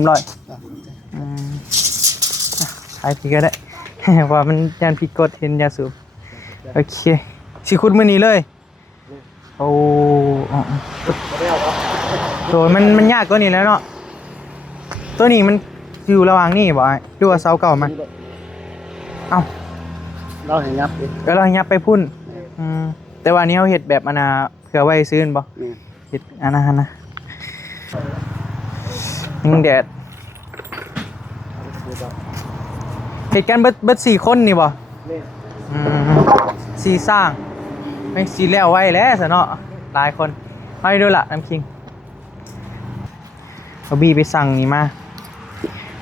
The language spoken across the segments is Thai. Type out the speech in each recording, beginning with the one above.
M100ขายพี่ก็ได้ ว่ามันยันผิดกฎเห็นยาสูบโอเคสิคุดมื้อนี้เลยโอ้ตัวมันยากกว่านี้แล้วเนาะตัวนี้มันอยู่ระหว่างนี่บ่ไอ้ดูว่าเสาเก่ามันเอ้าเราเห็นยับดิก็เรายับไปพุ่นแต่ว่านี้เขาเห็ดแบบอนาเผื่อไว้ซื้อบ่เห็ดอนานะยิงแดดเหตุการณ์เบิด4 คนนี่บ่4สร้างไม่4แล้วไว้แล้วซะเนาะหลายคนเอาไปดูล่ะน้ำคิงเอาบีไปสั่งนี่มา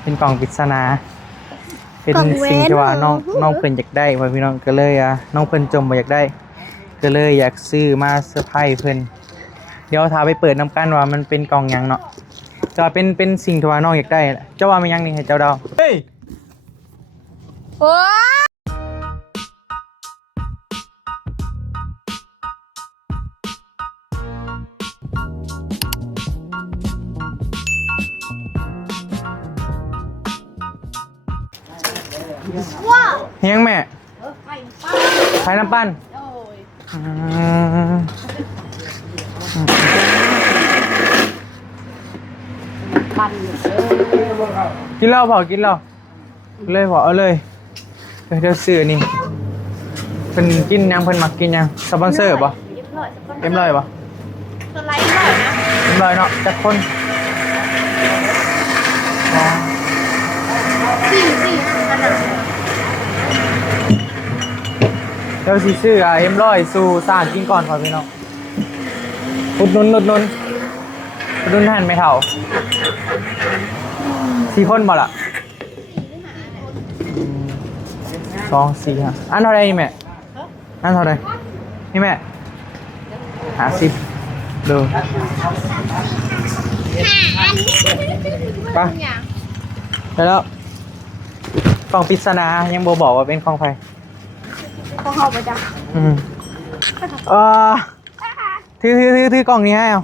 เป็นกล่องปริศนาเป็นสิ่งที่ว่าน้องเพิ่นอยากได้พ่อพี่น้องก็เลยน้องเพิ่นจมบ่อยากได้ก็เลยอยากซื้อมาเซอร์ไพรส์เพิ่นเดี๋ยวถ้าไปเปิดนำกันว่ามันเป็นกล่องหยังเนาะจะเป็นสิ่งที่ว่าน้องอยากได้เจ้าว่ามันยังนี่ให้เจ้าเดาเฮ้ยโอ้ว้าวยังแม่ไข่น้ำปั้นกินเหล้าเปล่ากินเหล้าเลยพอเอาเลยเดี๋ยวซื้อนี่เพิ่นกินยังเพิ่นมักกินยังสปอนเซอร์ป่ะM100ป่ะสไลด์M100นะM100เนาะจักคนสี่ขนาดเดี๋ยวสิซื้อM100สู่สร้างกินก่อนก่อนพี่น้องอุดหนุนหันไม่เท่า4 คนบ่ล่ะ2 4 5อันเท่าไรนี่แม่อันเท่าไรนี่แม่50ดูไปแล้วกล่องปริศนายังบอกว่าเป็นของใครของเขาไปจ้ะถือกล่องนี้ให้เอา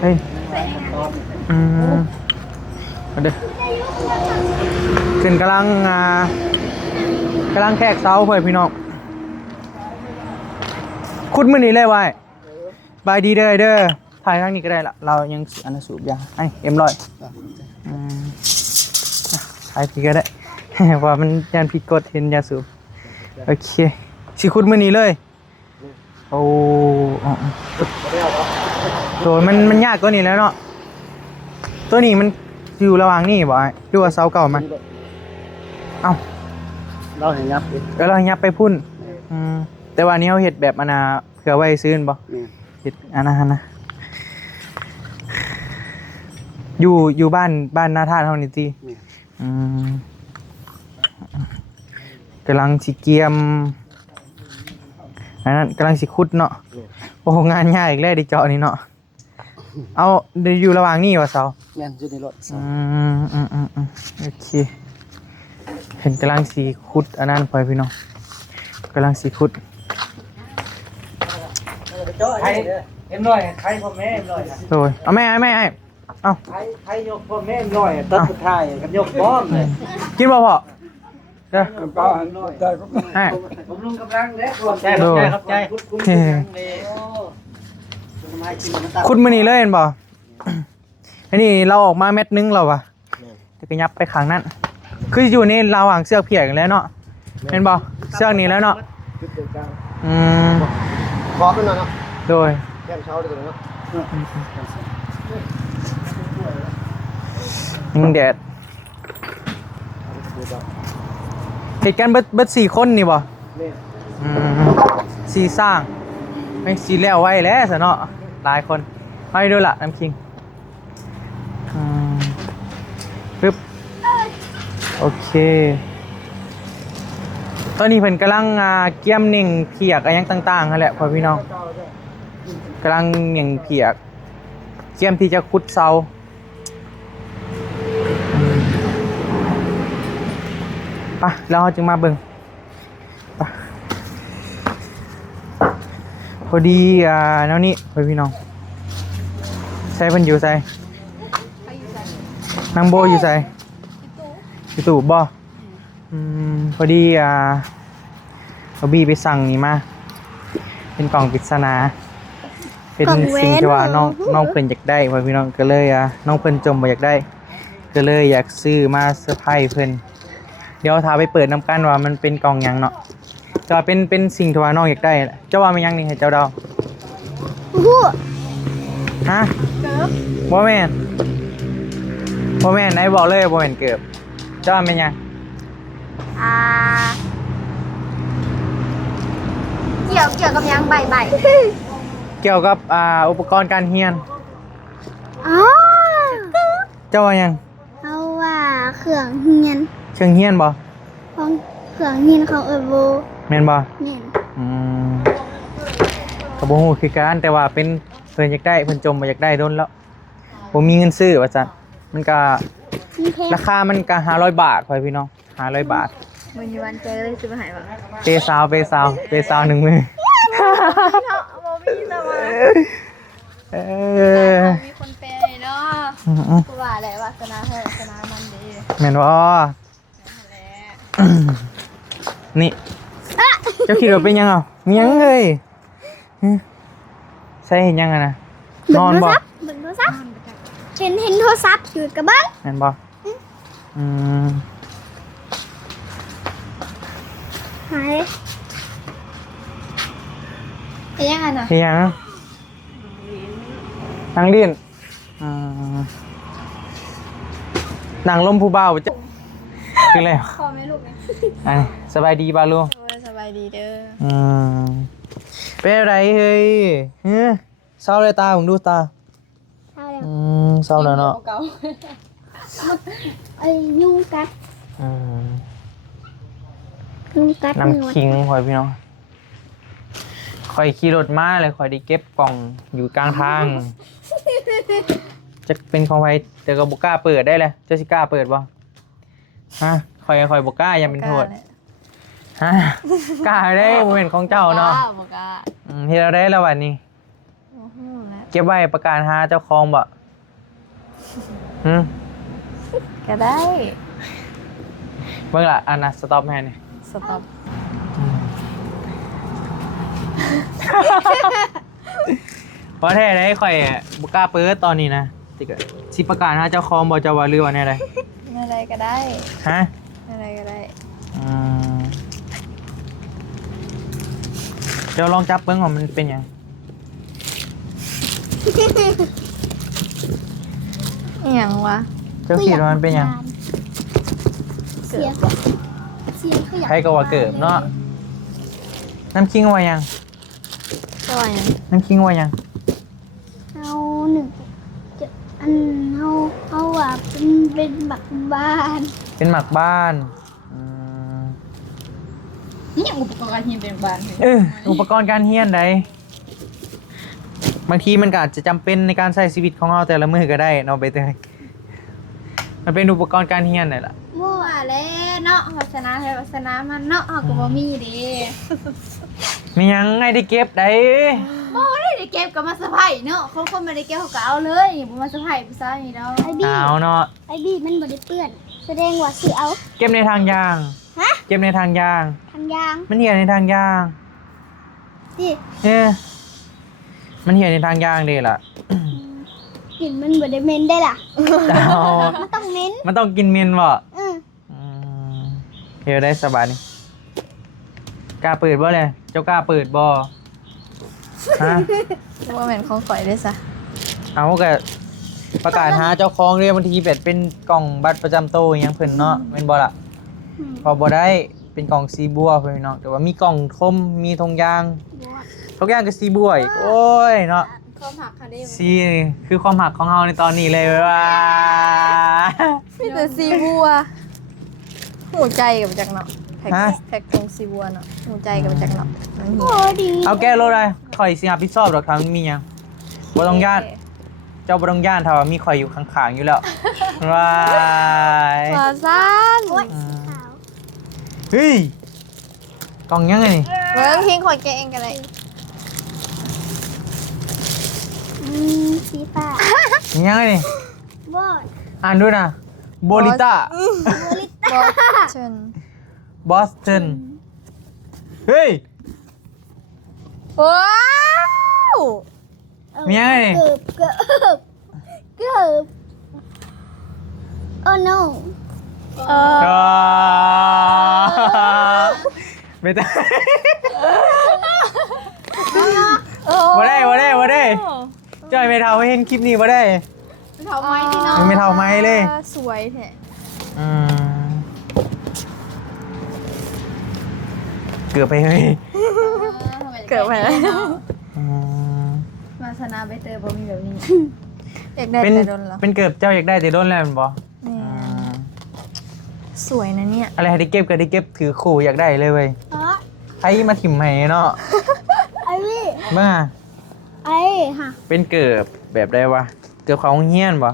เฮ้ยมาดูขึ้นกำลังแขกเสาเพื่อนพี่น้องคุดมือนี้เลยไว้บายดีเด้อถ่ายครั้งนี้ก็ได้ละเรายังอันสูบยาไอ้M100ถ่ายพี่ก็ได้ ว่ามันยันผิดกฎเห็นยาสูบโอเคสิคุดมือนี้เลยโอ้ตัวมันยากกว่านี้แล้วเนาะตัวนี้มันอยู่ระหว่างนี่บ่ไอ้ดูว่าเสาเก่ามันเอ้าเราเห็นยับดิก็เรายับไปพุ่นแต่ว่านี้เขาเห็ดแบบอนาเผื่อไว้ซื้อบ่เห็ดอนานะอยู่บ้านนาธาตุเฮานี่ติกำลังสิเกียมอันนั้นกำลังสิขุดเนาะโอ้งานง่ายอีกแล้วดิเจาะนี่เนาะเอาอยู่ระหว่างนี่วะเสาแม่นอยู่ในรถโอเคเห็นกำลังสีขุดอันนั้นไปพี่น้องกำลังสีขุดใครM100ใครพ่อแม่M100โดยเอาแม่เอาใครยกพ่อแม่M100ตัดสุดท้ายกับยกพร้อมเลยกินบ่พ่อเด้อให้ผมลุงกำลังเด้อขอบใจขุดมื้อนี้เลยเห็นบ่อันนี้เราออกมาเม็ดนึงแล้ววะจะไปยับไปข้างนั้นคืออยู่ในระหว่างเสือกเพียกแล้วเนาะเห็นบ่เสือกนี้แล้วเนาะขอขึ้นหน่อยเนาะโดยแก้มเช้าได้เลยเนาะยิงแดดเหตุการณ์เบิด4 คนนี่บ่4สร้างไม่4แล้วไว้แล้วซะเนาะหลายคนเอาไปดูล่ะน้ำคิงปึ๊บโอเคตอนนี้เพิ่นกำลังเกี่ยมเน่งเพียกอะไรต่างๆนั่นแหละพ่อพี่น้องกำลังเน่งเพียกเกี่ยมที่จะขุดเสาไปแล้วเราจึงมาเบิ่งไปพอดีแนวนี้พ่อพี่น้องใส่เพิ่นอยู่ใส่ นางโบอยู่ไสอยู่ตู้บ่พอดีเอาบี้ไปสั่งนี่มาเป็นกล่องปริศนาเป็นสิ่งที่ว่าน้องเพิ่นอยากได้พ่อพี่น้องก็เลยน้องเพิ่นจมบ่อยากได้ก็เลยอยากซื้อมาเซอร์ไพรส์เพิ่นเดี๋ยวถ้าไปเปิดนำกันว่ามันเป็นกล่องหยังเนาะจะว่าเป็นสิ่งที่ว่าน้องอยากได้เจ้าว่ามันหยังนี่ให้เจ้าเดา ฮู้ ฮะบ่แม่นไหนบอกเลยบ่แม่นเกือบเจ้าว่ามันหยัง อ่าเกี่ยวกับยังใบ เกี่ยวกับอุปกรณ์การเรียน อ๋อ เจ้าว่าหยัง เอาว่าเครื่องเฮียน เครื่องเรียนบ่ ของเครื่องเฮียนของเอโว แม่นบ่ นี่ อืมก็บ่ฮู้คือกันแต่ว่าเป็นเพิ่นอยากได้เพิ่นจมบ่อยากได้โดนแล้วบ่มีเงินซื้อว่าซั่นมันก็ มีเพช ราร คามันก็500 บาทพ่อพี่น้อง500 บาท มันอยู่วันเจอเลยซื้อมาให้บ่ เปซาว1มื้อ บ่มีแต่ว่า เออ มีคนแปลเนาะ อือ กูว่าแหละวาสนาเฮาวาสนามันดี แม่นบ่ นั่นแหละ นี่เจ้าคิดว่าเป็นหยังมีหยังเอ้ยใส่เห็นหยังอะนะนอนบ่ เบิ่งโทรศัพท์เห็นโทรศัพท์อยู่กับเบิ่ง แม่นบ่อืม หายเป็นยังไงน่ะ เฮ็ดหยังนั่งเรียนอืมนั่งลมผู้บ่าวจ้ะคืออะไร พอไหมลูกเนี่ย อันสบายดีบ่ลูก โอ้ยสบายดีเด้อ อืมเป็นอะไรเฮ้ยเศร้าเลยตาผมดูตา เท่าแล้ว เศร้าแล้วเนาะ เก่าไอ้ยุงกัด อืม ยุงกัด น้ำคิงคอยพี่น้องคอยขี่รถมาเลยคอยได้เก็บกล่องอยู่กลางทาง จะเป็นของใครแต่ก็บกล้าเปิดได้เลยเจ้าสิกล้าเปิดบ่ฮะคอยบกล้ายังเป็นโทษฮะกล้าได้โมเมนต์ของเจ้าเนาะ บ่กล้า เฮ็ดเราได้แล้ววันนี้ โอ้โหแล้ว เก็บไว้ประกาศหาเจ้าของบ่หืม ก็ได้ เบิ่งละอันน่ะสต็อปแม่นี่ สต็อป เพราะแท้ได้ข่อยบกล้าเปิดตอนนี้นะติกะสิประกาศหาเจ้าของบ่เจ้าว่าหรือว่าแน่ใด อะไรก็ได้ ฮะ อะไรก็ได้ อืมเจ้าลองจับเบิ่งว่ามันเป็นหยัง อหย่างวะ เจ้าคิดว่ามันเป็นหยัง เสียงคืออยาก ใครก็ว่าเกิดเนาะน้ำคิงว่าหยัง ก็ว่าอย่าง น้ำคิงว่าหยัง เอาหนึ่งจะอันเอาว่าเป็นหมักบ้าน เป็นหมักบ้านอืม นี่อุปกรณ์ที่เป็นบ้าน อุปกรณ์การเรียนใดบางทีมันก็อาจจะจำเป็นในการใช้ชีวิตของเราแต่ละมื้อก็ได้เนาะไปเตยมันเป็นอุปกรณ์การเรียนนี่แหละ มั่วแล้วเนาะวาสนาให้วาสนามันเนาะเฮาก็บ่มีเด้ มีหยังไงได้เก็บได้ บ่ได้เก็บก็มาเซอร์ไพรส์เนาะคนบ่ได้เก็บเขาก็เอาเลยบ่มาเซอร์ไพรส์ผู้ชายนี่ดอกไอ้บี้ เอาเนาะ ไอ้บี้มันบ่ได้เปื้อนแสดงว่าสิเอา เก็บในทางยาง ฮะ เก็บในทางยาง ทางยาง มันเหี่ยในทางยาง สิ มันเหี่ยในทางยางเด้ล่ะ กลิ่นมันบ่ได้เหม็นได้ล่ะ เอา มันต้องเหม็น มันต้องกินเมนบ่ อือ เฮียได้สบายนี่กล้าเปิดบ่เลยเจ้ากล้าเปิดบ่ฮะ ว่าเหม็นของข่อยได้ซะ เอาก็ประกาศหาเจ้าของเรียบางทีเป็นกล่องบัตรประจำตัวอหยังเพิ่นเนาะแม่นบ่ล่ะพอบ่ได้เป็นกล่องสีบัวเพิ่นเนาะแต่ว่ามีกล่องทมมีธงยางทุกอย่างก็สีบัวอีกโอ้ยเนาะ ความหักค่ะได้ สีนี่คือความหักของเฮาในตอนนี้เลยว่า มีแต่ซีบัวหัวใจกับจักเนาะแพ็คตรงซีบัวเนาะหัวใจกับจักเนาะโอ้ดี เอาแก้โลดได้ข่อยสิรับผิดชอบดอกถ้ามันมีหยังบ่ต้องย่านเจ้าบ่ต้องย่านถ้าว่ามีข่อยอยู่ข้างๆอยู่แล้วว้าย ว่าซ่าน เฮ้ยกล่องยังไงนี่ เบิ่งทิ้งข่อยแกเองกันเลยสีฟ้า ยังไงนี่ บอด อ่านด้วยนะโบลิต้า บอสเชน บอสตันเฮ้ย ว้าว มีอะไรนี่ เกือบโอ้ no ไม่ได้ โอ้ บ่ได้จอยไม่เท่าเห็นคลิปนี้บ่ได้ เผาไม้ที่นอน ไม่เท่าไม้เลย สวยแท้ อืมเกือบไปเฮ้ย เกิดไปแล้ว อืม มาสนาใบเตยบ่มีแบบนี้ อยากได้ เป็น แต่โดนแล้ว เป็นเกือบเจ้าอยากได้แต่โดนแล้วแมันบ่ นี่ อืม สวยนะเนี่ย อะไรให้ได้เก็บก็ได้เก็บถือขู่อยากได้เลยเว้ย อ๋อ ใครมาถิ่มให้เนาะ ไอ้พี่ มา ไอ้ฮะ เป็นเกือบแบบได้วะเกือบของเฮี้ยนบ่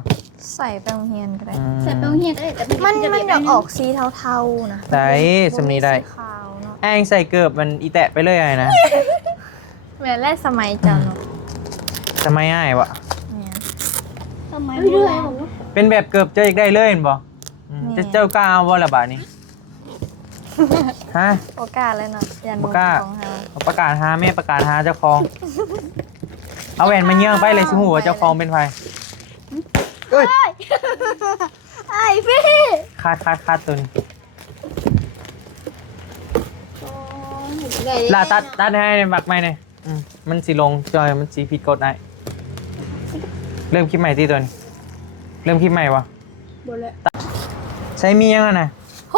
ใส่ไปโรงเรียนก็ได้ อืม ใส่ตรงเฮียก็ได้แต่ มันอยากออกสีเทาๆนะ ได้สำนีได้ สีขาวเนาะ แองใส่เกือบมันอีแตะไปเลยไงนะ แม่แรกสมัยจันเนาะ จะไม่ง่ายวะ เนี่ย ทำไมไม่ได้ เป็นแบบเกือบเจ้าอยากได้เลยเห็นบ่อืม นี่ เจ้ากล้าเอาบ่ละบาทนี้ ฮะ โอกาสเลยเนาะยัน บ่กล้า ของเรา เอาประกาศหาแม่ประกาศหาเจ้าของ เอาแหวนมาเยื่องไปเลยสิหูว่าเจ้าของเป็นใครเอ้ย ไอ้พี่ คาดตัวนี้ลาตัดให้ในบักไม่เนี่ยมันสีลงจอยมันสีผิดกฎได้เริ่มคลิปใหม่ที่ตัวนี้เริ่มคลิปใหม่วะ บนเลย ใช้มียังไงนะ โห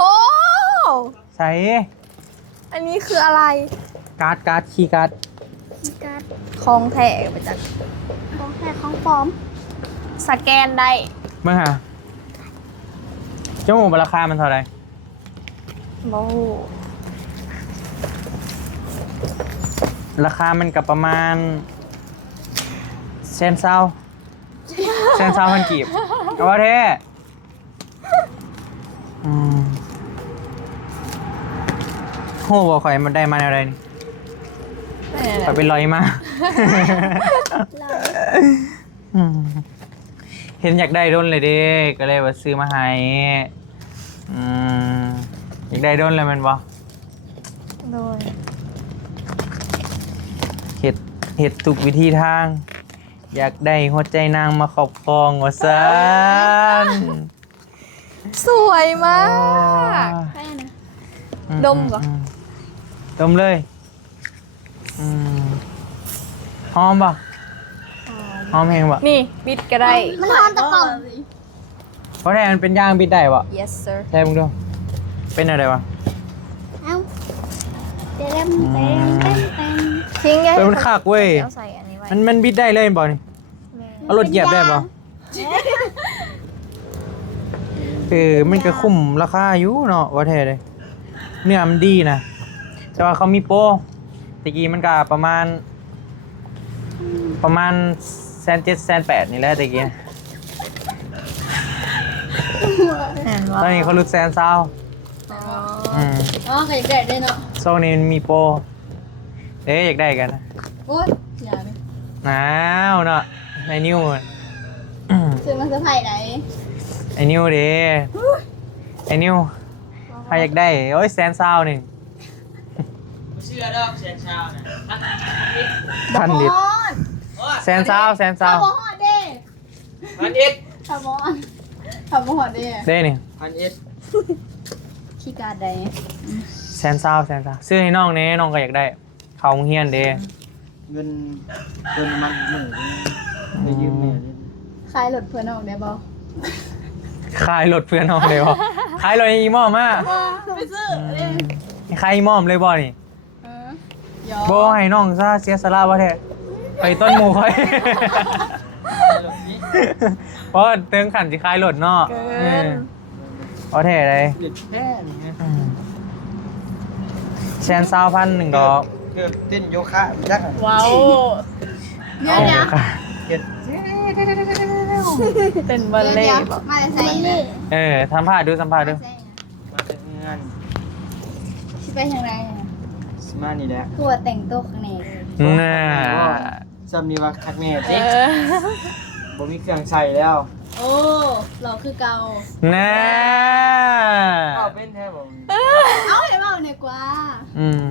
ใช้ อันนี้คืออะไร การ์ดคีย์การ์ด การ์ด ของแท้ไปจาก ของแท้ของปลอม สแกนได้ เมื่อฮะเจ้าหมูราคามันเท่าไหร่ โอ้ ราคามันกับประมาณเซนเซาพันกีบเอาว่าเท่โหบอกข่อยมันได้มาอะไรนี่ข่อยเป็นรอยมา อืมเห็นอยากได้ด้นเลยเด้ก็เลยว่าซื้อมาให้อืมอยากได้ด้นเลยแมันบ่ โดน เห็ดทุกวิธีทาง อยากได้หัวใจนางมาขอบครองว่าซัน สวยมาก แค่นะ ดมก่อน ดมเลยหอมป่ะหอมแหงป่ะ นี่บิดก็ได้ มันหอมตะกล่อง เพราะแทนเป็นย่างบิดได้ป่ะ yes sir ใช่มึงดูเป็นอะไรวะ เอ้าเต็มเต็มเต็มเต็ม ทิ้งไง มันขากเว้ย เอาใส่อันนี้ไว้ มันบิดได้เลยป่ะนี่เอารถเหยียบได้ป่ะมันก็คุ้มราคาอยู่เนาะว่าแท้เลยเนื้อมันดีนะแต่ว่าเขามีโปรตะกี้มันก็ประมาณ1,700,000 1,800,000นี่แหละตะกี้ เห็น ต ว่า อนนี้เขาลุด120,000 อ๋อก็อยากได้ได้เนาะ โซนี้มันมีโปรอยากได้กันนะ โอ๊ยอย่าเลย หนาวเนาะไอ้นิว ซื้อมาเซอร์ไพรส์ไหน ไอ้นิวเด้ไอ้นิวใครอยากได้โอ้ย120,000นี่ เชื่อดอกเสียงชาวนะ พันลิตร120,000 ทำบ่ฮอดเด้ พันเอ็ด ทำบ่ฮอดเด้ เด้นี่ พันเอ็ด ขี้การ์ดได้ 120,000ซื้อให้น้องเน่น้องก็อยากได้เขาโรงเฮียนเด้ เงินมันหมื่นไปยืมเนี่ย ขายรถเพื่อนออกได้บ่ ขายรถเพื่อนน้องเลยบ่ขายรถอีหมอมมา ไปซื้อเลย ขายอีหมอมเลยบ่นี่ ยอ บ่ให้น้องซะเสียสละบ่แท้ไปต้นหมู่ค่อย เพราะเติงขันสิขายรถเนาะ เกิน บ่แท้เลย เด็ดแค่นี้ 120,000ดอก เกือบเต้นโยคะยักษ์ ว้าว เดี๋ยวเดี๋ยว เด็ด เป็นบัลเล่ต์ มาใส่นี่ สัมภาษณ์ดูสัมภาษณ์ดู มาแต่งาน ชิไปทางไหน สมานี่แหละ ตัวแต่งตัวข้างใน น่า ซ้ำนี่ว่าคักแน่เด็กบ่มีเครื่องใช้แล้ว โอ้เราคือเก่า น่า เอาเป็นแท้บ่ เอาเดี๋ยวเอาเนี่ยกว่า อืม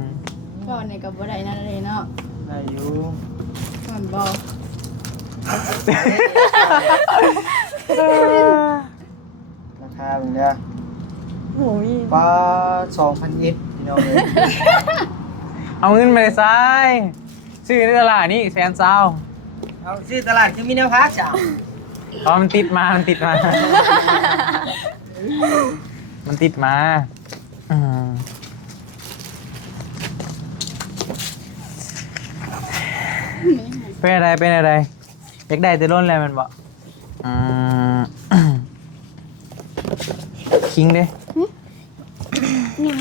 ก่อนเนี่ยกับบ่ได้นั่นเลยเนาะ ได้อยู่ มันบอก ราคาเป็นเด้อ โอ้ย ปลา2,000เอ็ดพี่น้องเอ้ย เอาเงินไปซ้ายซื้อในตลาดนี่แสนเศร้า เอาซื้อตลาดคือมีแนวพักจ้ะ เพราะมันติดมา มันติดมา มันติดมาอืมเป็นอะไรเป็นอะไรอยากได้แต่ล้นอะไรมันบอกอืมคิงเด้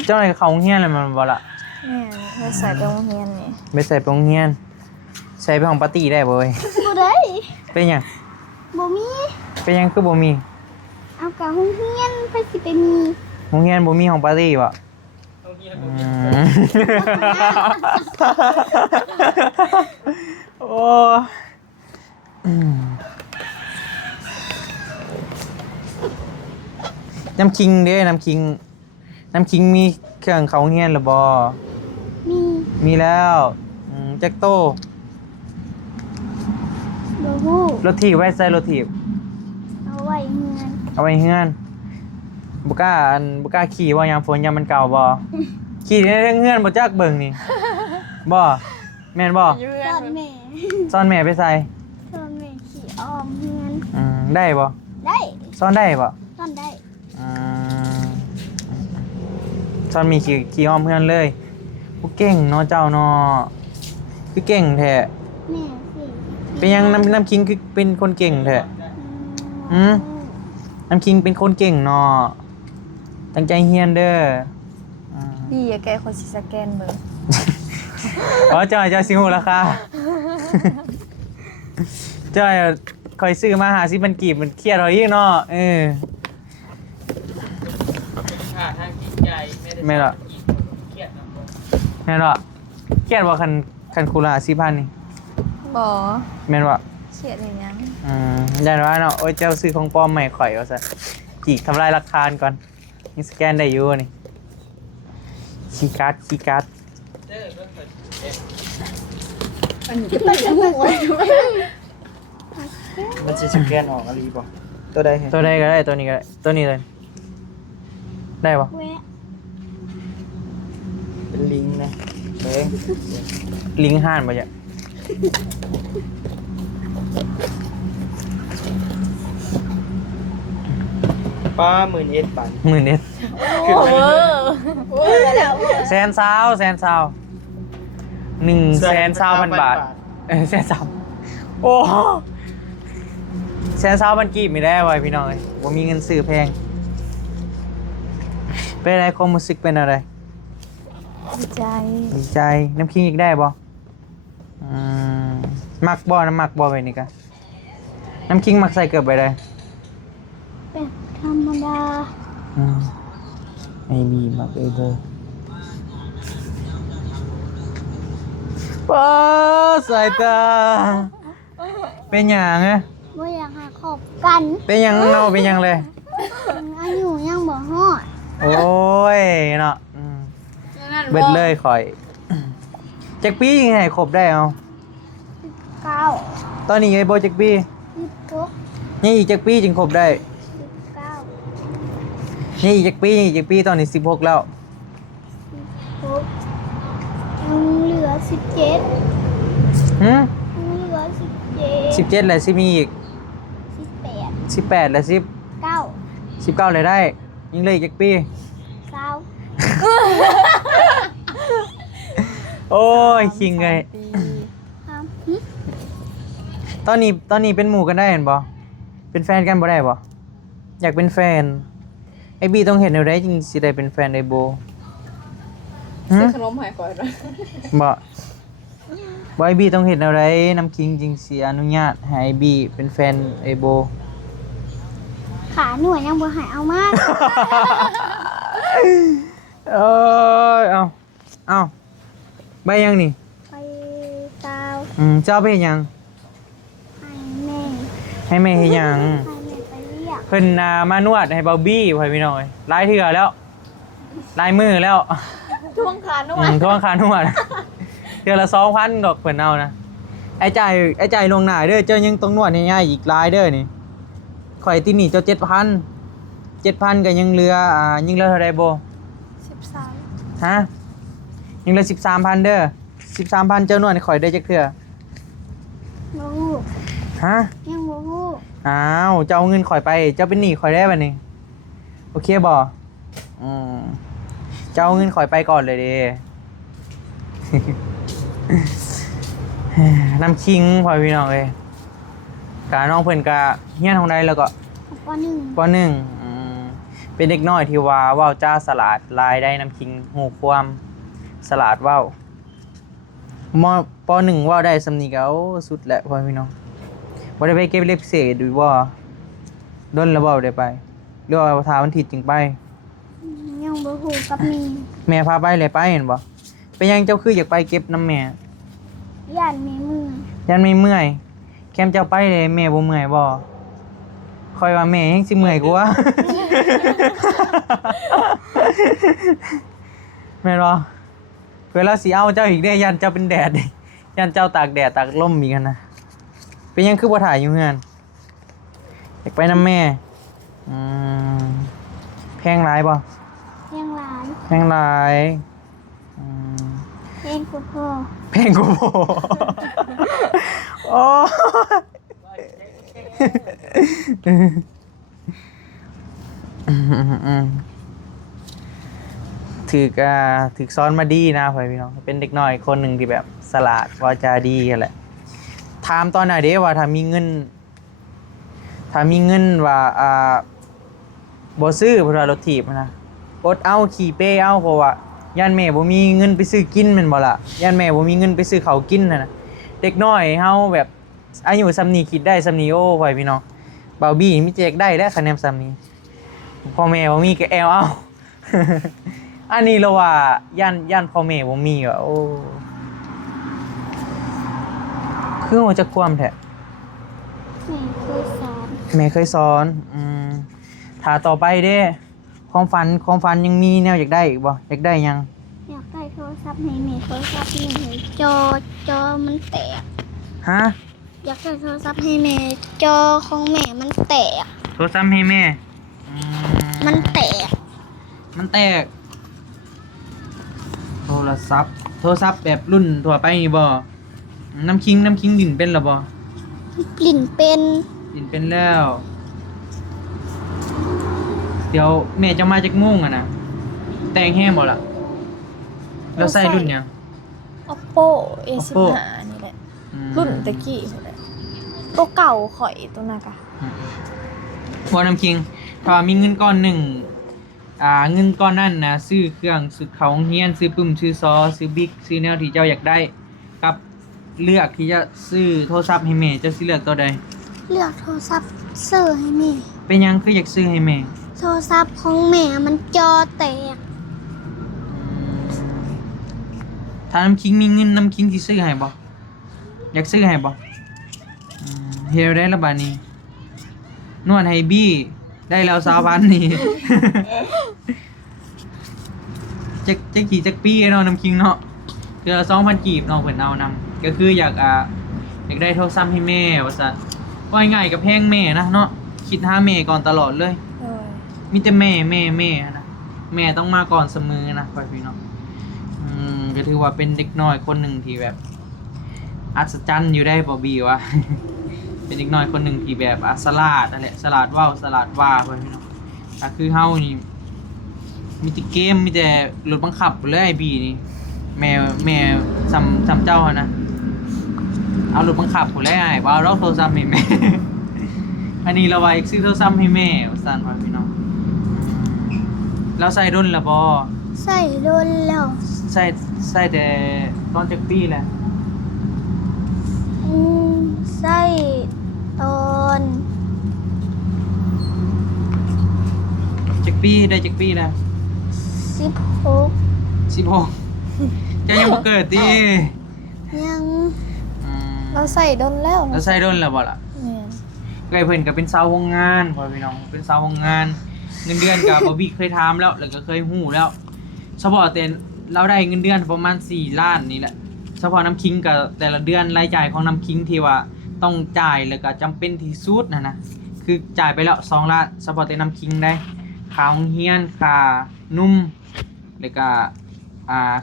เจ้าไหนเขาเฮี้ยนอะไรมันบอกละ แม่เธอใส่ไปโรงเรียนนี่ ไปใส่ไปโรงเฮี้ยนใส่ไปของปาร์ตี้ได้บ่เว้ย บ่ได้ เป็นหยัง บ่มี เป็นหยังคือบ่มี เอากะห้องเฮียนไปสิไปมี โรงเฮี้ยนบ่มีของปาร์ตี้บ่อืมโอ้อืมน้ำคิงเด้น้ำคิงมีเครื่องเขาเฮียนหรือบ่ มี มีแล้วแจ็คโต้ บ่ฮู้ รถถีบไว้ใส่รถถีบ เอาไว้เฮือน เอาไว้เฮือนบ่กล้าขี่ว่ายามฝนยามมันเก่าบ่ขี่ในเฮือนบ่จักเบิ่งนี่บ่แม่นบ่ ตอนแม่ ซ่อนแม่ไปใส่ ตอนแม่ขี่อ้อมเฮือน ได้บ่ ได้ ซ่อนได้บ่ ตอนได้ อืมซ่อนมีขี่อ้อมเฮือนเลยผู้เก่งเนาะเจ้าเนาะคือเก่งแท้ แม่สิ เป็นยังน้ำคิงคือเป็นคนเก่งแท้หืมน้ำคิงเป็นคนเก่งเนาะตั้งใจเฮียนเด้ออืม พี่อย่าแกคนสิสแกนเบิ่ง อ๋อเจ้าสิฮู้ราคา เจ้าคอยซื้อมา50,000กีบมันเครียดเอาอีกเนาะค่าทางจิตใจไม่ได้ แม่นบ่ เครียดนะ แม่นบ่เครียดบ่คันคูลา4,000นี่ บ่ แม่นบ่ เฉียดอย่างยัง ยันว่าเนาะโอ้ยเจ้าซื้อของปลอมใหม่ข่อยว่าซะจีกทำลายราคาก่อนนี่สแกนได้อยู่นี่คีย์การ์ด ไปจะฮู้ มันสิสแกนออกอะไรบ่ตัวใดเห็น ตัวใดก็ได้ตัวนี้ก็ได้ตัวนี้เลยได้ปะ แวะ เป็นลิงก์นะเอ้ย ลิงก์ห้านปะเนี่ย ปลา10,000เอ็ดบาท 10,000 เอส โอ้โหโอ้ยแล้ว แสนซาว120,000 บาทแสนซาวโอ้แสนซาวมันกีบไม่ได้ไว้พี่น้องเลยว่ามีเงินซื้อแพงเป็นอะไรความรู้สึกเป็นอะไร ดีใจ ดีใจน้ำคิงอีกได้บ่มักบ่น้ำมักบ่ไปนี่กะน้ำคิงมักใส่เกือบไปเลย แบบธรรมดา ไอบีมักเอโบว้าสายตาเป็นหยังอะ บ่อยากหาขอบกัน เป็นหยังเนาะเป็นหยังเลย อายุยังบ่ฮอด โอ้ยเนาะเบิดเลยข่อยจักปี้ยังไงครบได้เอา 9 ตอนนี้ไอโบจักปี้ 16 นี่อีกจักปี้จึงครบได้ 19 นี่อีกจักปี้ตอนนี้16แล้ว ยังเหลือ17 หืม ยังเหลือ17 17แล้วสิมีอีก 18 18แล้ว10 9 19เลยได้ยังเหลยอีกจักปี้ 20 โอ้ยคิงเลย ครับ ตอนนี้เป็นหมู่กันได้เห็นบ่เป็นแฟนกันบ่ได้บ่อยากเป็นแฟนไอบีต้องเห็นเอาได้จริงสิได้เป็นแฟนไอโบ ซื้อขนมหายก่อนนะ บ่ไอบีต้องเห็นเอาได้น้ำคิงจริงสิอนุญาตให้ไอบีเป็นแฟนไอโบ ขาหน่วยยังบ่หายเอามาก เอ้ยเอาใบยังนี่ ไปตาว เจ้าไปเฮ็ดหยัง ให้แม่ ให้แม่เฮ็ดหยัง ให้แม่ไป เพิ่นมานวดให้เบาบี้พ่อพี่น้องเอ้ยหลายเทื่อแล้วหลายมือแล้ว ช่วงขานวด ทั่วคานวด เทื่อละ 2,000 ดอกเพิ่นเอานะไอ้จ่ายลวงหน้าเด้อเจ้ายังต้องนวดให้ง่ายอีกหลายเด้อนี่ข่อยที่นี่เจ้า 7,000 ก็ยังเหลือยังเหลือเท่าใดบ่ 13 ฮะยังเหลือ 13,000 เด้อ 13,000 เจ้านวดให้ข่อยได้จักเทื่อ บ่ฮู้ ฮะ ยังบ่ฮู้ อ้าวเจ้าเอาเงินข่อยไปเจ้าเป็นหนี้ข่อยได้บัดนี้โอเคบ่เจ้าเอาเงินข่อยไปก่อนเลยเด้ น้ำคิงพ่อพี่น้องเอ้ยกะน้องเพิ่นกะเฮียนของใดแล้วก็ ปหนึ่ง ปหนึ่งเป็นเด็กน้อยที่ว่าเว้าจ้าสลาดลายได้น้ำคิงฮู้ความสลาดเว้ามปหนึ่งเว้าได้สำนี้ก็โอ้สุดแหละพ่อพี่น้องบ่ได้ไปเก็บเล็บเศษดูบ่ดนแล้วบ่ได้ไปหรือว่าทาวันอาทิตย์จึงไป ยังบ่ฮู้กับมี แม่พาไปเลยไปเห็นบ่เป็นยังเจ้าคืออยากไปเก็บน้ำแม่ ย่านมีมือ ยันไม่เมื่อยแคมเจ้าไปเลยแม่บ่เมื่อยบ่คอยว่าแม่ยังสิเมื่อยกว่า แม่นบ่เพื่อเราสิเอาเจ้าอีกได้ยันเจ้าเป็นแดดดิยันเจ้าตากแดดตากลมอีกกันนะเป็นยังคือบ่ถ่ายอยู่เฮือนอยากไปน้ำแม่แพงหลายบ่ ยังหลาย แพงหลายเพลงกูพ่อ เพลงกูโบโอ้ถือซ้อนมาดีนะพี่น้องเป็นเด็กน้อยคนหนึ่งที่แบบสลาดวาจาดีกันแหละถามตอนไหนเด้ว่าถ้ามีเงินว่าบ่ซื้อเพราะว่ารถถีบนะอดเอาขี่เป้เอาเพราะว่าย่านแม่บ่มีเงินไปซื้อกินแม่นบ่ล่ะย่านแม่บ่มีเงินไปซื้อข้าวกินน่ะนะเด็กน้อยเฮาแบบอายุซำนี้คิดได้ซำนี้โอ้พ่อพี่น้องเบาบี้มีแจกได้แล้วคะแนนซำนี้พ่อแม่บ่มีก็แอลเอา อันนี้เราว่าย่านพ่อแม่บ่มีว่ะโอ้คือว่าจะความแท้ แม่เคยสอน แม่เคยสอนถ้าต่อไปเด้ความฝันยังมีแนวอยากได้อีกบ่อยากได้ยัง อยากได้โทรศัพท์ให้แม่โทรศัพท์นี่จอมันแตก ฮะ อยากได้โทรศัพท์ให้แม่จอของแม่มันแตก โทรศัพท์ให้แม่ มันแตก มันแตกโทรศัพท์แบบรุ่นทั่วไปนี่บ่น้ำคิงดินเป็นหรอบ่ กลิ่นเป็น ดินเป็นแล้วเดี๋ยวแม่จะมาจากโมงอ่ะนะแต่งแห้งบ่ล่ะแล้วใส่รุ่นยัง Oppo A15 นี่แหละรุ่นตะกี้นี่แหละตัวเก่าข่อยตัวนั้นกะ บ่น้ำคิงถ้าว่ามีเงินก้อนหนึ่งเงินก้อนนั้นนะซื้อเครื่องสุดเขาโรงเรียนซื้อปึ้มซื้อซอซื้อบิ๊กซื้อแนวที่เจ้าอยากได้กับเลือกที่จะซื้อโทรศัพท์ให้แม่เจ้าสิเลือกตัวใด เลือกโทรศัพท์ซื้อให้แม่ เป็นหยังคืออยากซื้อให้แม่ โทรศัพท์ของแม่มันจอแตก ถ้าน้ำคิงมีเงินน้ำคิงสิซื้อให้บ่อยากซื้อให้บ่เฮ็ดได้ละบาดนี้นวดให้บี้ได้แล้ว20,000นี่ จักกี่จักปีเนาะน้ำคิงเนาะเดือนละ 2,000 กีบน้องเพิ่นเอานำก็คืออยากได้โทรศัพท์ให้แม่ว่าซั่นว่าง่ายๆกับแพงแม่นะเนาะคิดหาแม่ก่อนตลอดเลยมีแต่แม่นะแม่ต้องมาก่อนเสมอนะพี่น้องก็ถือว่าเป็นเด็กน้อยคนหนึ่งที่แบบอัศจรรย์อยู่ได้บ่บีวะ เป็นเด็กน้อยคนหนึ่งที่แบบสลาดนั่นแหละสลาดว่าวสลาดว่าพี่น้องแต่คือเฮานี่มีแต่เกมมีแต่รถบังคับเลยไอ้บีนี่แม่จำเจ้านะเอารถบังคับผมเลยไอ้ว่าเราโทรศัพท์ให้แม่ อันนี้เราไว้ซื้อโทรศัพท์ให้แม่สั่นว่าพี่น้องเราใส่รุ่นละบ่ ใส่โดนแล้ว ใส่แต่ตอนจักปีแหละ ใส่ตอน จักปีได้จักปีแล้ว 16 16 เจ้ายังบ่เกิดติ ยัง เราใส่ดนแล้ว แล้วใส่รุ่นละบ่ล่ะ เนี่ย เอ้ยเพิ่นก็เป็นสาวโรงงานพ่อพี่น้องเป็นสาวโรงงานเงินเดือนก็บ่บี้เคยถามแล้วก็เคยฮู้แล้วเฉพาะแต่เราได้เงินเดือนประมาณ4ล้านนี่แหละเฉพาะน้ำคิงก็แต่ละเดือนรายจ่ายของน้ำคิงที่ว่าต้องจ่ายแล้วก็จำเป็นที่สุดนะคือจ่ายไปแล้ว2ล้านเฉพาะแต่น้ำคิงได้ค่าโรงเรียนค่านุ่มแล้วก็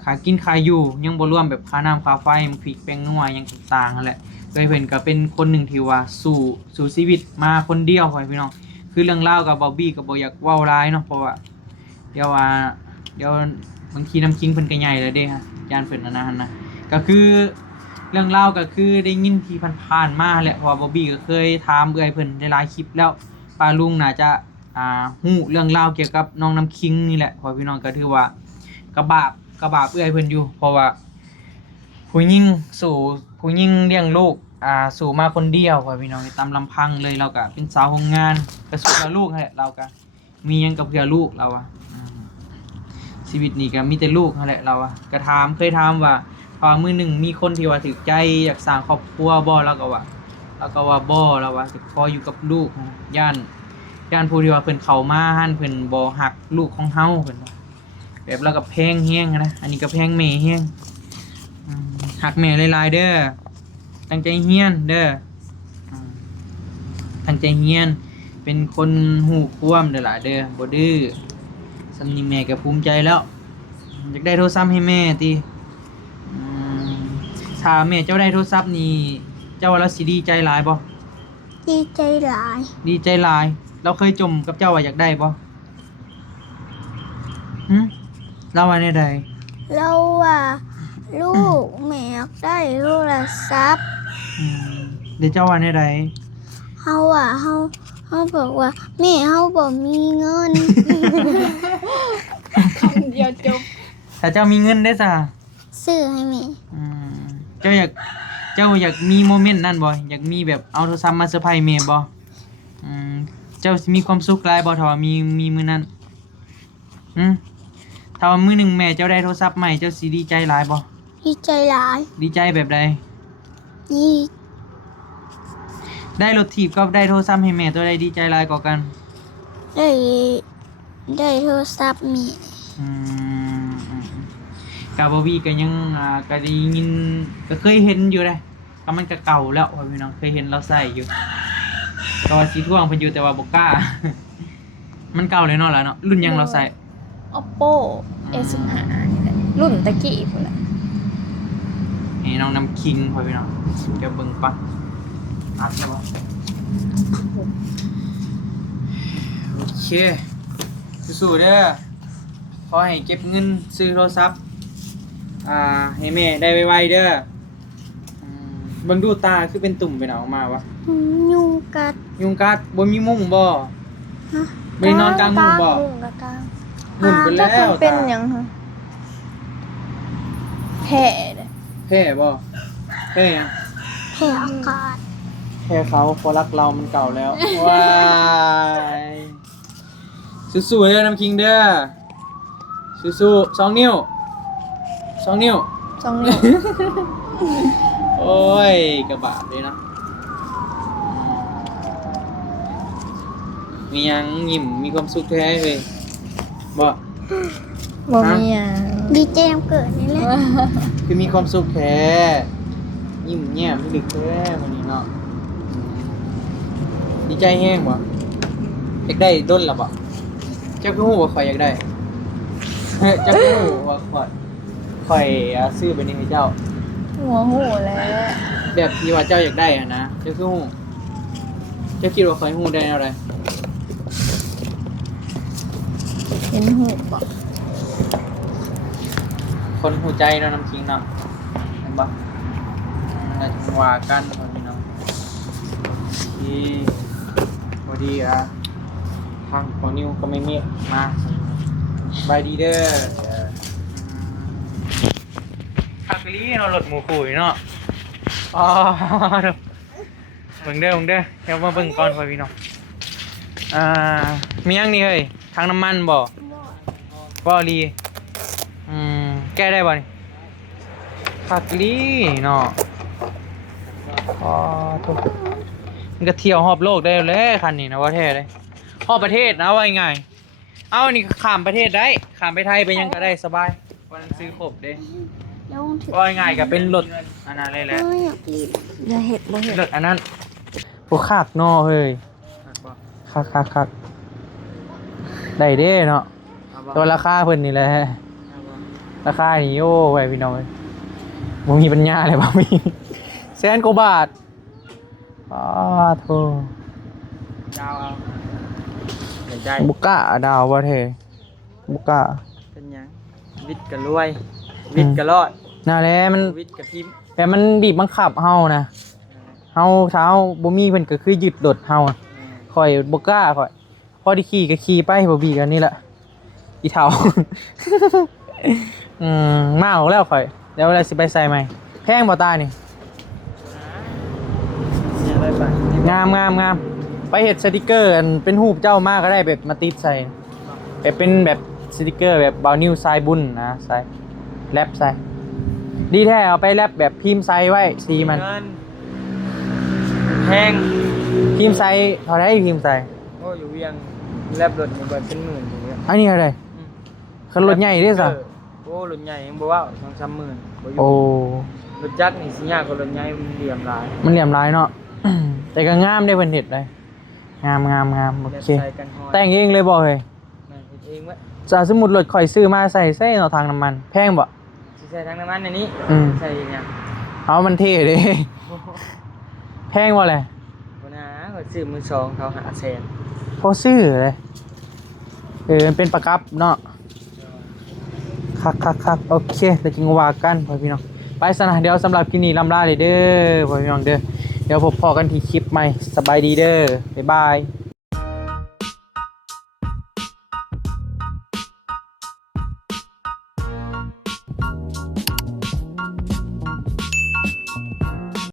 ค่ากินค่าอยู่ยังบ่รวมแบบค่าน้ำค่าไฟพริกแป้งนัวหยังต่างๆนั่นแหละเอ้ยเพิ่นก็เป็นคนหนึ่งที่ว่าสู่ชีวิตมาคนเดียวพ่อพี่น้องคือเรื่องราวกับบอบบี้ก็บ่อยากเว้าร้ายเนาะเพราะว่าเดี๋ยวบางทีน้ำคิงเพิ่นก็ใหญ่แล้วเด้ฮะย่านเพิ่นอันนั้นนะก็คือเรื่องราวก็คือได้ยินที่ผ่านๆมาแหละเพราะว่าบอบบี้ก็เคยถามเอื้อยเพิ่นได้หลายคลิปแล้วป้าลุงน่าจะฮู้เรื่องราวเกี่ยวกับน้องน้ำคิงนี่แหละพ่อพี่น้องก็ถือว่ากระบาบเอื้อยเพิ่นอยู่เพราะว่าผู้หญิงสู่ผู้หญิงเลี้ยงลูกสู่มาคนเดียวพ่อพี่น้องตามลำพังเลยเราก็เป็นสาวโรงงานก็สู้กับลูกแหละเราก็มีหยังกับเพื่อลูกเราชีวิตนี่ก็มีแต่ลูกนั่นแหละเราก็เคยถามว่าพอมื้อหนึ่งมีคนที่ว่าถึกใจอยากสร้างครอบครัวบ่แล้วก็ว่าบ่แล้วว่าสิขออยู่กับลูกย่านผู้ที่ว่าเพิ่นเข้ามาหั่นเพิ่นบ่ฮักลูกของเฮาเพิ่นว่าแบบเราก็แพงแฮงนะอันนี้ก็แพงแม่แฮงฮักแม่หลายๆเด้อตั้งใจเรียนเด้อตั้งใจเรียนเป็นคนฮู้ความเด้อล่ะเด้อบ่ดื้อสำนี้แม่ก็ภูมิใจแล้วอยากได้โทรศัพท์ให้แม่ติถ้าแม่เจ้าได้โทรศัพท์นี่เจ้าว่าเราสิดีใจหลายบ่ ดีใจหลาย ดีใจหลายเราเคยจมกับเจ้าว่าอยากได้บ่เราว่าแนวใด เราว่าลูกแม่อยากได้โทรศัพท์ เดี๋ยวเจ้าว่าแนวใด เฮาบอกว่าแม่เฮาบ่มีเงิน คำเดียวจบ ถ้าเจ้ามีเงินได้ซะ ซื้อให้แม่ เจ้าอยากมีโมเมนต์นั่นบ่อยากมีแบบเอาโทรศัพท์มาเซอร์ไพรส์แม่บ่เจ้าสิมีความสุขหลายบ่ถ้าว่ามีมื้อนั้นถ้าว่ามื้อหนึงแม่เจ้าได้โทรศัพท์ใหม่เจ้าสิดีใจหลายบ่ ดีใจหลาย ดีใจแบบใด ดี ได้รถถีบกับได้โทรศัพท์ให้แม่ตัวใดดีใจหลายกว่ากัน ได้โทรศัพท์แม่ กาบบี้ก็ยังก็ได้ยินก็เคยเห็นอยู่เลยก็มันก็เก่าแล้วพี่น้องเคยเห็นเราใส่อยู่ก็ว่าสีท่วงเพิ่นอยู่แต่ว่าบ่กล้า มันเก่าเลยเนาะล่ะเนาะรุ่นยังเราใส่ Oppo A05 นี่แหละรุ่นตะกี้พุ่นแหละ นี่น้องน้ำคิงพี่น้องเดี๋ยวเบิ่งก่อนอัดแล้วบ่โอเคสู้ๆเด้อขอให้เก็บเงินซื้อโทรศัพท์ให้แม่ได้ไวๆเด้อเบิ่งดูตาคือเป็นตุ่มเป็นออกมาวะ ยุงกัด ยุงกัดบ่มีมุ้งบ่ ฮะ บ่ได้นอนกลางมุ้งบ่ มุ้งกลาง หมุนไป จัก แล้ว มันเป็นหยังฮะแผลเด้อ แพ้บ่แพ้หยัง แผ่อากาศ แพ้เขาเพราะรักเรามันเก่าแล้ว ว้ายสู้ๆเด้อน้ำคิงเด้อสู้ๆ2 นิ้ว2 นิ้ว 2 นิ้ว โอ้ยกระบะเลยนะมียังยิ้มมีความสุขแท้เลยบ่ บ่มีหยัง ดีใจวันเกิดนี่แหละ คือมีความสุขแท้ยิ้มแย้มดึกแท้วันนี้เนาะดีใจแห้งบ่อยากได้ด้นหรอบ่เจ้าคือฮู้ว่าข่อยอยากได้ เจ้าคือฮู้ว่าข่อยซื้อไปนี่ให้เจ้า หัวหูแล้ว แบบที่ว่าเจ้าอยากได้อะนะเจ้าคือฮู้เจ้าคิดว่าข่อยฮู้ได้แนวใด เห็นหูบ่ คนหูใจเนาะน้ำคิงเนาะเห็นปะน่าจะว่ากันตอนนี้เนาะที่พอดีทางของนิวก็ไม่มีมาบายดีเด้อคักลีเนาะรถหมูคุยเนาะอ๋อเบิ่งเด้อเดี๋ยวมาเบิ่งก่อนพ่อพี่น้องมียังนี่เฮ้ยทางน้ำมันบ่ลีแก้ได้บ่นี่คักลีเนาะอ๋อถูก มันก็เที่ยวรอบโลกได้เลยคันนี้นะว่าแท้เลยรอบประเทศนะว่าง่ายเอานี่ข้ามประเทศได้ข้ามไปไทยไปยังก็ได้สบายวันนั้นซื้อครบเด้ แล้วถึง ว่าง่ายก็เป็นรถอันนั้นเลยแหละ อยากกิน อย่าเห็ดบ่เห็ด รถอันนั้นพวกคากนอเฮ้ยคักได้เด้เนาะตัวราคาเพิ่นนี่แหละราคานี่โอ้ไว้พี่น้องบ่มีปัญญาเลยบ่มีแสนกว่าบาทโธ่ ดาวเอาเดี๋ยวใจ บุกะดาวบ่เท่บุกะ เป็นหยังวิทย์กับรวยวิทย์กับรอด น่าแลมัน วิทย์กับทิม แต่มันบีบบังคับเฮานะเฮาเช้าบ่มีเพิ่นก็คือยึดรถเฮาอะข่อยบ่กล้าข่อยพอได้ขี่ก็ขี่ไปบ่บีกันนี่แหละอีเฒ่า มาออกแล้วข่อยเดี๋ยวเวลาสิไปใส่ใหม่แพงบ่ตานี่ เนี่ยไปไป งามไปเฮ็ดสติกเกอร์อันเป็นรูปเจ้ามาก็ได้แบบมาติดใส่แบบเป็นแบบสติกเกอร์แบบบาวนิวสายบุญนะใส่แรปใส่ดีแท้เอาไปแรปแบบพิมพ์ใส่ไว้สีมัน เงินแพง พิมพ์ใส่เท่าไหร่พิมพ์ใส่ โอ้อยู่เวียงแลบรถนี่เบิดเป็นหมื่นอย่างเงี้ย อันนี้เท่าไหร่คันรถใหญ่เด้ซะ โอ้รถใหญ่ยังบ่ว่า2-3หมื่นบ่อยู่ โอ้ รถจักรนี่สิยากกว่ารถใหญ่มันเหลี่ยมหลาย มันเหลี่ยมลายเนาะ แต่ก็งามได้เพิ่นเฮ็ดเลยงามโอเค ใส่กันหอย แต่งเองเลยบ่เฮ้ย แม่นเฮ็ดเองเว้ย จะสมมุติรถข่อยซื้อมาใส่เนาะทางน้ำมันแพงบ่ สิใส่ทั้งน้ำมันในนี้ อืม ใส่เนี่ย เอามันเท่เด้ แพงบ่แหละ บ่นะก็ซื้อมือสองเขาหาแสน พอซื้อเลยมันเป็นประกับเนาะคักโอเคแต่จริงว่ากันพ่อพี่น้องไปซะนะเดี๋ยวสำหรับคลิปนี้ลำลาเลยเด้อพ่อพี่น้องเด้อเดี๋ยวพบพอกันที่คลิปใหม่สบายดีเด้อบ๊ายบาย